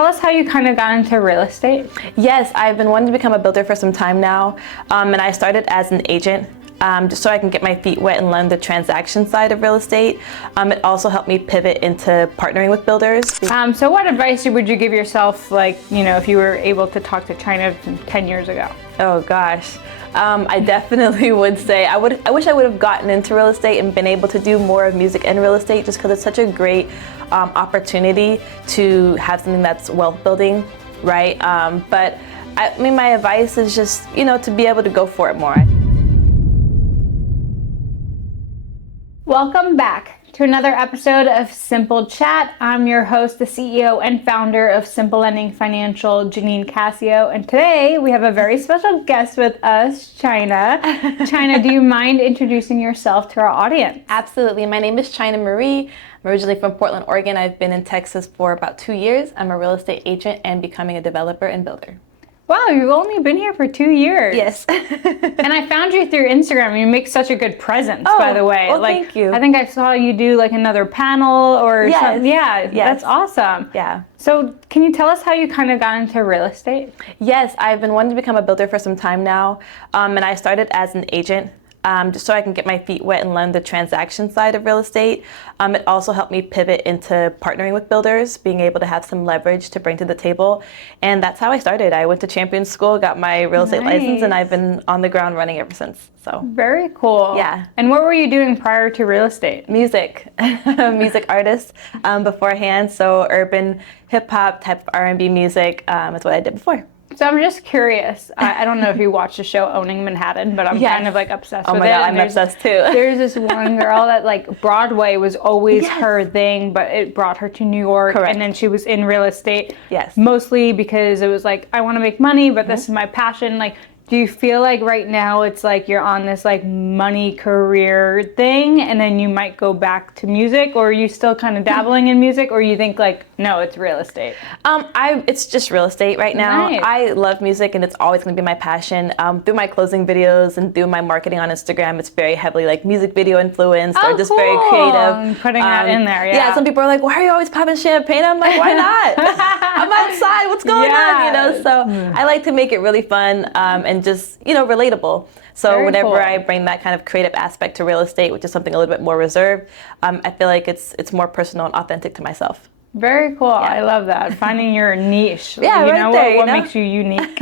tell us how you kind of got into real estate? Yes, I've been wanting to become a builder for some time now, and I started as an agent. Just so I can get my feet wet and learn the transaction side of real estate. It also helped me pivot into partnering with builders. So what advice would you give yourself, like, if you were able to talk to Chyna 10 years ago? Oh gosh, I definitely would say I wish I would have gotten into real estate and been able to do more of music and real estate, just because it's such a great opportunity to have something that's wealth building, right? But I mean, my advice is just, to be able to go for it more. Welcome back to another episode of Simple Chat. I'm your host, the CEO and founder of Simple Lending Financial, Janine Casio. And today we have a very special guest with us, Chyna. Chyna, do you mind introducing yourself to our audience? Absolutely. My name is Chyna Marie. I'm originally from Portland, Oregon. I've been in Texas for about 2 years. I'm a real estate agent and becoming a developer and builder. Wow, you've only been here for 2 years. Yes. And I found you through Instagram. You make such a good presence, by the way. Well, thank you. I think I saw you do like another panel or something. Yeah, yes. That's awesome. Yeah. So can you tell us how you kind of got into real estate? Yes, I've been wanting to become a builder for some time now, and I started as an agent. Just so I can get my feet wet and learn the transaction side of real estate. It also helped me pivot into partnering with builders, being able to have some leverage to bring to the table. And that's how I started. I went to Champion School, got my real estate license, and I've been on the ground running ever since. So very cool. Yeah. And what were you doing prior to real estate? Music, music artist beforehand. So urban hip hop type of R&B music is what I did before. So I'm just curious. I don't know if you watched the show Owning Manhattan, but I'm kind of like obsessed with it. Oh my God, I'm obsessed too. There's this one girl that like Broadway was always her thing, but it brought her to New York. Correct. And then she was in real estate. Yes. Mostly because it was like, I want to make money, but this is my passion. Like, do you feel like right now it's like you're on this like money career thing and then you might go back to music, or are you still kind of dabbling in music, or you think like, no, it's real estate? It's just real estate right now. Nice. I love music and it's always going to be my passion. Through my closing videos and through my marketing on Instagram, it's very heavily like music video influenced or just very creative. I'm putting that in there, Yeah, some people are like, why are you always popping champagne? I'm like, why not? I'm outside, what's going on? So I like to make it really fun and just, relatable. So Very whenever cool. I bring that kind of creative aspect to real estate, which is something a little bit more reserved, I feel like it's more personal and authentic to myself. Very cool. Yeah. I love that. Finding your niche. Yeah, what makes you unique.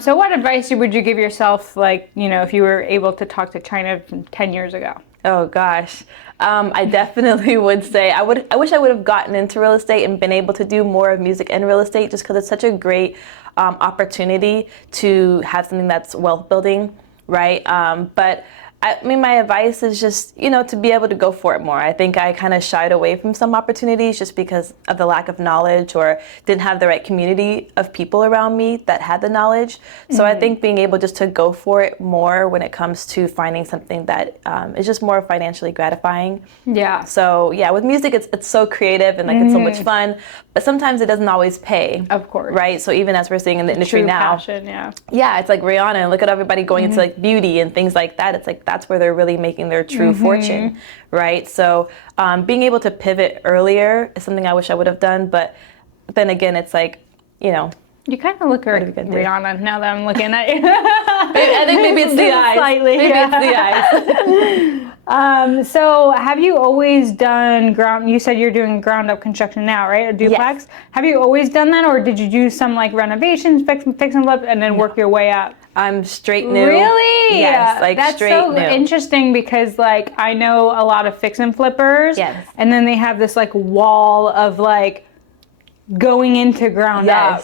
So what advice would you give yourself, like, if you were able to talk to Chyna 10 years ago? Oh gosh, I definitely would say I wish I would have gotten into real estate and been able to do more of music and real estate, just because it's such a great opportunity to have something that's wealth building, right? But I mean, my advice is just, to be able to go for it more. I think I kind of shied away from some opportunities just because of the lack of knowledge, or didn't have the right community of people around me that had the knowledge. So I think being able just to go for it more when it comes to finding something that is just more financially gratifying. Yeah. So yeah, with music, it's so creative and like it's so much fun, but sometimes it doesn't always pay. Of course. Right? So even as we're seeing in the industry True now. passion, yeah. Yeah, it's like Rihanna, and look at everybody going into like beauty and things like that. It's like that's where they're really making their true fortune, right? So being able to pivot earlier is something I wish I would have done, but then again, it's like, You kind of look like Rihanna now that I'm looking at you. I think maybe it's the eyes. Slightly, maybe it's the eyes. So have you always done you said you're doing ground up construction now, right? A duplex? Yes. Have you always done that, or did you do some like renovations, fix and flip, and then work your way up? I'm straight new. Really? Yes, like that's straight so new. Interesting, because like I know a lot of fix and flippers. Yes. And then they have this like wall of like going into ground up.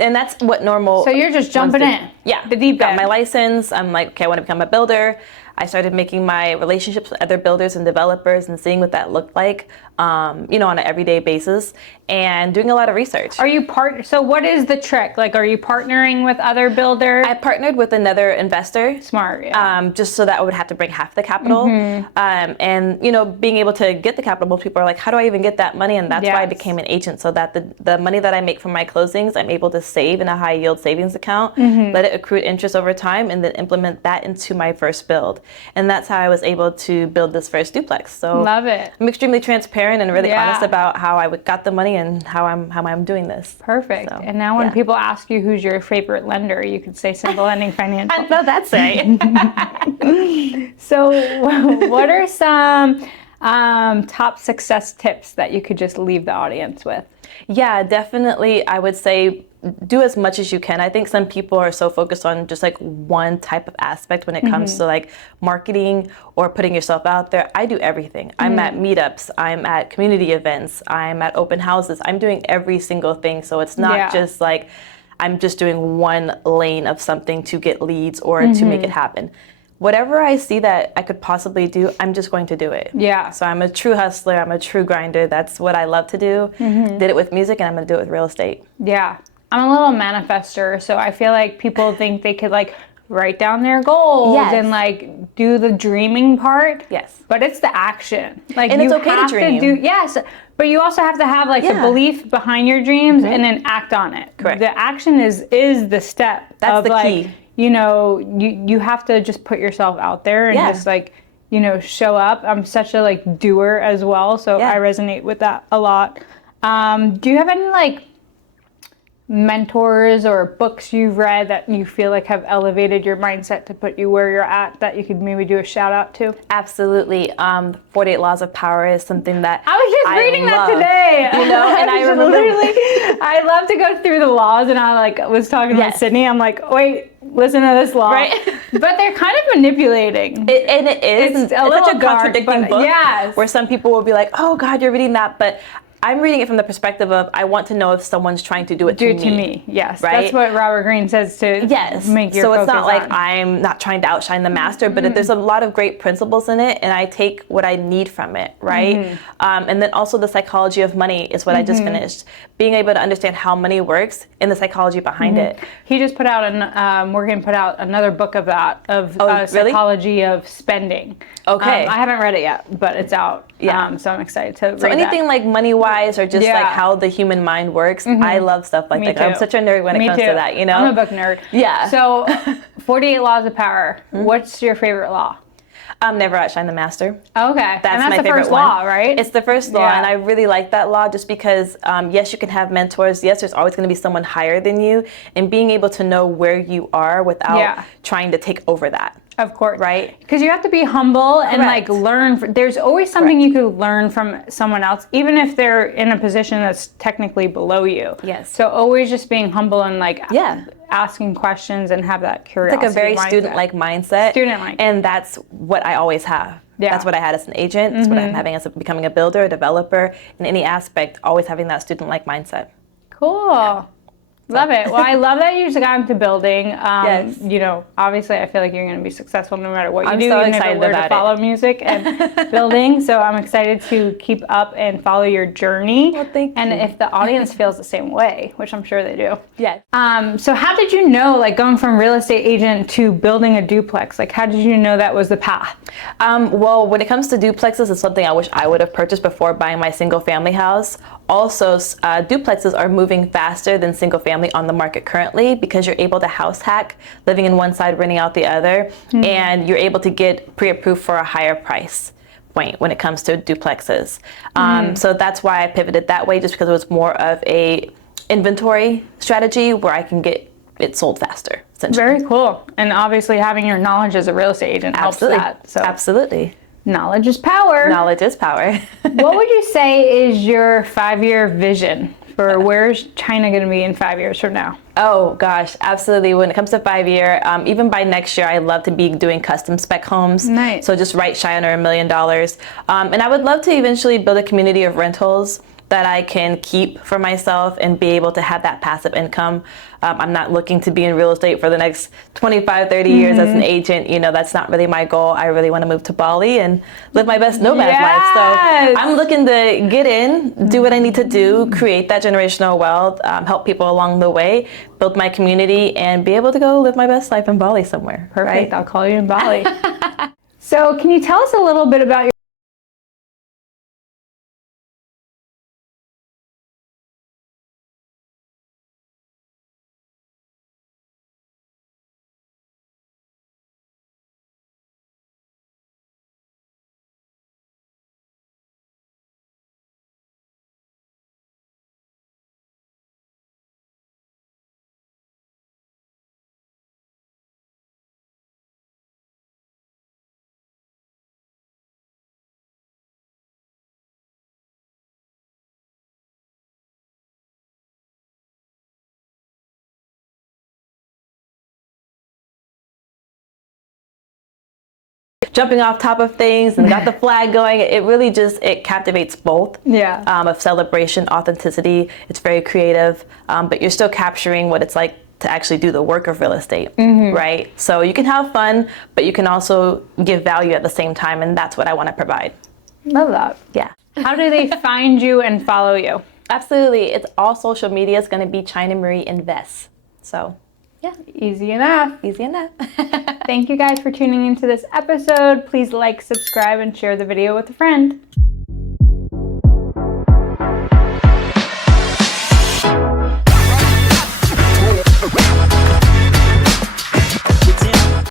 And that's what normal. So you're just jumping in. Yeah. The deep Got end. my license. I'm like, okay, I want to become a builder. I started making my relationships with other builders and developers and seeing what that looked like, on an everyday basis, and doing a lot of research. Are you So what is the trick? Like, are you partnering with other builders? I partnered with another investor. Smart, yeah. Just so that I would have to bring half the capital. And, being able to get the capital, most people are like, how do I even get that money? And that's why I became an agent, so that the money that I make from my closings, I'm able to save in a high yield savings account, let it accrue interest over time, and then implement that into my first build. And that's how I was able to build this first duplex. So Love it. I'm extremely transparent and really Yeah. honest about how I got the money and how I'm doing this. Perfect. So, And now when yeah. people ask you who's your favorite lender, you could say Simple Lending Financial. No, that's right. So what are some top success tips that you could just leave the audience with? Yeah, definitely. I would say do as much as you can. I think some people are so focused on just like one type of aspect when it comes to like marketing or putting yourself out there. I do everything. I'm at meetups, I'm at community events, I'm at open houses. I'm doing every single thing. So it's not just like I'm just doing one lane of something to get leads or to make it happen. Whatever I see that I could possibly do, I'm just going to do it. Yeah. So I'm a true hustler. I'm a true grinder. That's what I love to do. Did it with music, and I'm going to do it with real estate. Yeah. I'm a little manifester, so I feel like people think they could like write down their goals and like do the dreaming part. Yes. But it's the action. Like, And you it's okay to have dream. yes, but you also have to have like the belief behind your dreams and then act on it. Correct. The action is the step. That's of the like, key. You know, you have to just put yourself out there and just like, you know, show up. I'm such a like doer as well, so I resonate with that a lot. Do you have any like mentors or books you've read that you feel like have elevated your mindset to put you where you're at that you could maybe do a shout out to? Absolutely. 48 Laws of Power is something that I was just reading love. that today. You know, and I remember I love to go through the laws, and I like was talking to Sydney. I'm like, wait, listen to this law. Right. But they're kind of manipulating. And it is. It's a little such a dark, contradicting but book. yes. Where some people will be like, oh God, you're reading that. But I'm reading it from the perspective of I want to know if someone's trying to do it to me. Yes, right? That's what Robert Greene says to make your so it's focus not like on. I'm not trying to outshine the master, but there's a lot of great principles in it, and I take what I need from it, right? And then also the psychology of money is what I just finished. Being able to understand how money works and the psychology behind it. He just put out Morgan put out another book of that really? psychology of spending. Okay. I haven't read it yet, but it's out. Yeah. So I'm excited to read So anything like money wise or just like how the human mind works, I love stuff like that. Too. I'm such a nerd when it comes to that, you know? I'm a book nerd. Yeah. So 48 Laws of Power. What's your favorite law? Never outshine the master. Okay. That's my the favorite first law, one. right? It's the first law, and I really like that law just because, yes, you can have mentors. Yes, there's always going to be someone higher than you, and being able to know where you are without trying to take over that. Of course. Right? Because you have to be humble and like learn. There's always something you could learn from someone else, even if they're in a position that's technically below you. Yes. So always just being humble and like asking questions and have that curiosity. It's like a very mindset. student-like mindset. Student-like. And that's what I always have. Yeah. That's what I had as an agent. That's what I'm having as becoming a builder, a developer, in any aspect, always having that student-like mindset. Cool. Yeah. Love it. Well, I love that you just got into building. You know, obviously, I feel like you're going to be successful no matter what you do. So even excited if it were about to follow music and building. So I'm excited to keep up and follow your journey. Well, thank you. And if the audience feels the same way, which I'm sure they do. Yes. So how did you know, like going from real estate agent to building a duplex? Like, how did you know that was the path? Well, when it comes to duplexes, it's something I wish I would have purchased before buying my single family house. Also, duplexes are moving faster than single family on the market currently because you're able to house hack, living in one side, renting out the other, and you're able to get pre-approved for a higher price point when it comes to duplexes. So that's why I pivoted that way, just because it was more of a inventory strategy where I can get it sold faster, essentially. Very cool. And obviously having your knowledge as a real estate agent helps that. So Absolutely. knowledge is power. Knowledge is power. What would you say is your 5-year vision for where's Chyna going to be in 5 years from now? Oh gosh, absolutely. When it comes to 5-year, even by next year, I'd love to be doing custom spec homes. Nice. So just right shy under $1 million. And I would love to eventually build a community of rentals that I can keep for myself and be able to have that passive income. I'm not looking to be in real estate for the next 25, 30 years as an agent. You know, that's not really my goal. I really want to move to Bali and live my best nomad life. So I'm looking to get in, do what I need to do, create that generational wealth, help people along the way, build my community, and be able to go live my best life in Bali somewhere. Perfect. Right? I'll call you in Bali. So can you tell us a little bit about your jumping off top of things and got the flag going. It really just, it captivates both. Yeah. Of celebration, authenticity. It's very creative, but you're still capturing what it's like to actually do the work of real estate, right? So you can have fun, but you can also give value at the same time, and that's what I want to provide. Love that. Yeah. How do they find you and follow you? Absolutely. It's all social media is going to be Chyna Marie Invest. So, yeah. Easy enough. Easy enough. Thank you guys for tuning into this episode. Please like, subscribe, and share the video with a friend. Okay.